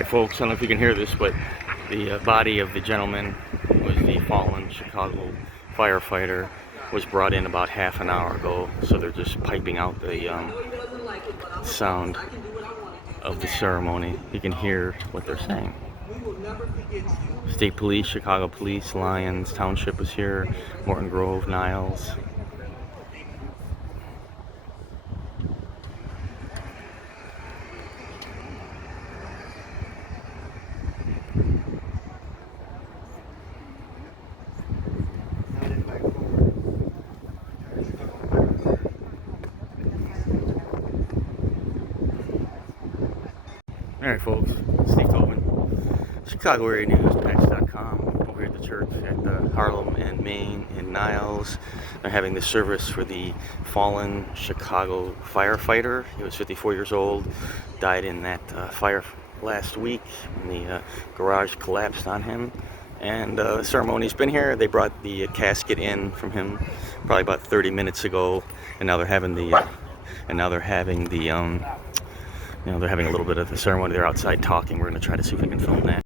Alright folks, I don't know if you can hear this, but the body of the gentleman was the fallen Chicago firefighter, was brought in about half an hour ago, so they're just piping out the sound of the ceremony. You can hear what they're saying. State Police, Chicago Police, Lyons Township was here, Morton Grove, Niles. Alright folks, Steve Tobin, ChicagoAreaNews, over here at the church at the Harlem and Main in Niles. They're having the service for the fallen Chicago firefighter. He was 54 years old, died in that fire last week when the garage collapsed on him. And the ceremony's been here. They brought the casket in from him probably about 30 minutes ago, and now they're having the they're having a little bit of the ceremony. They're outside talking. We're going to try to see if we can film that.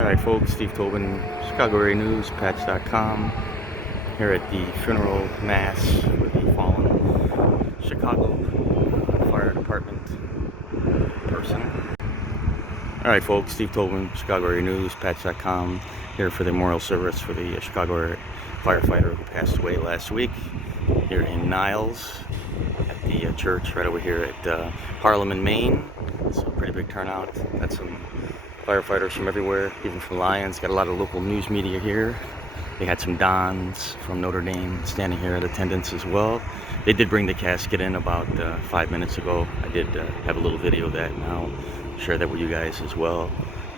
Alright folks, Steve Tobin, ChicagoAreaNews, patch.com, here at the funeral mass for the fallen Chicago Fire Department person. Alright folks, Steve Tobin, ChicagoAreaNews, patch.com, here for the memorial service for the Chicago area firefighter who passed away last week here in Niles at the church right over here at Harlem and Main. So pretty big turnout. Got some firefighters from everywhere, even from Lyons. Got a lot of local news media here. They had some Dons from Notre Dame standing here at attendance as well. They did bring the casket in about 5 minutes ago. I did have a little video of that, and I'll share that with you guys as well.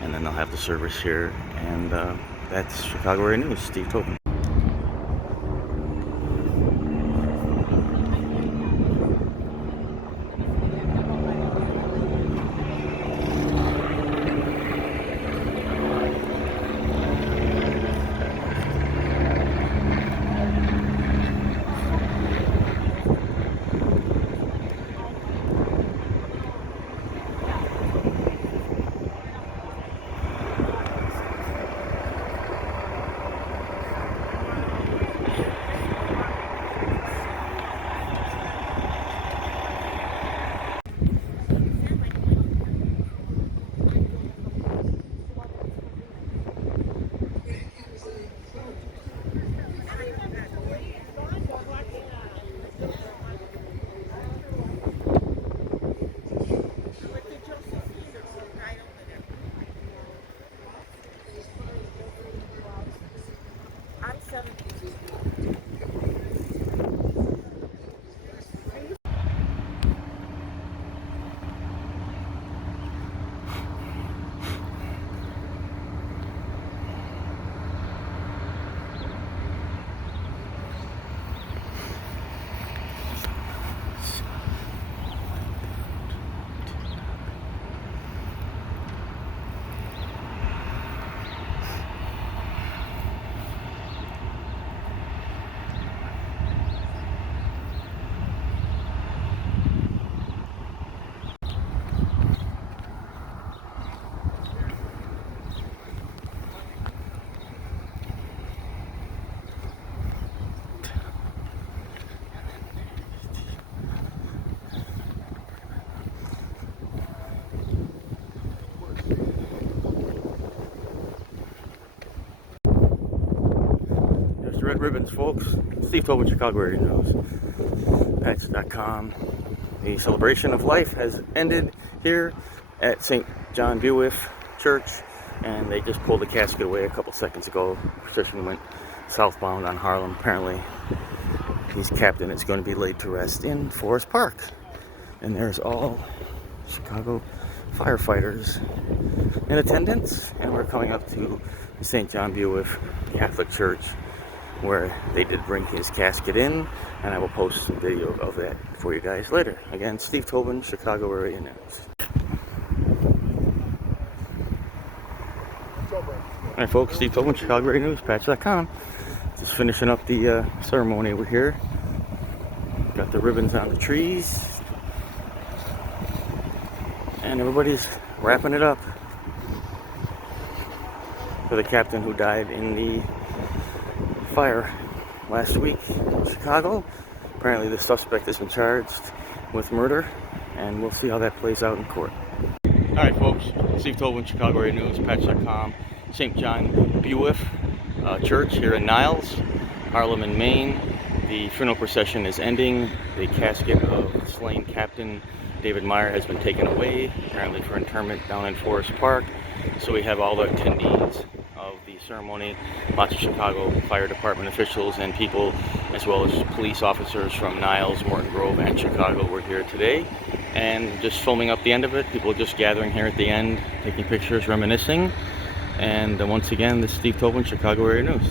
And then they'll have the service here. And that's Chicago Area News, Steve Tobin. Red ribbons, folks. Steve Tobin, Chicago Area News. Patch.com. The celebration of life has ended here at St. John Buiff Church, and they just pulled the casket away a couple seconds ago. Procession went southbound on Harlem. Apparently, his captain is going to be laid to rest in Forest Park. And there's all Chicago firefighters in attendance, and we're coming up to the St. John Buiff Catholic Church, where they did bring his casket in, and I will post some video of that for you guys later. Again, Steve Tobin, Chicago Area News. Alright folks, Steve Tobin, Chicago Area News, Patch.com. Just finishing up the ceremony over here. Got the ribbons on the trees, and everybody's wrapping it up for the captain who died in the fire last week in Chicago. Apparently the suspect has been charged with murder, and we'll see how that plays out in court. Alright folks, Steve Tobin, Chicago Area News, Patch.com. St. John Buiff Church here in Niles, Harlem in Maine. The funeral procession is ending. The casket of slain Captain David Meyer has been taken away, apparently for interment down in Forest Park. So we have all the attendees of the ceremony, lots of Chicago Fire Department officials and people, as well as police officers from Niles, Morton Grove, and Chicago were here today. And just filming up the end of it, people just gathering here at the end, taking pictures, reminiscing. And once again, this is Steve Tobin, Chicago Area News.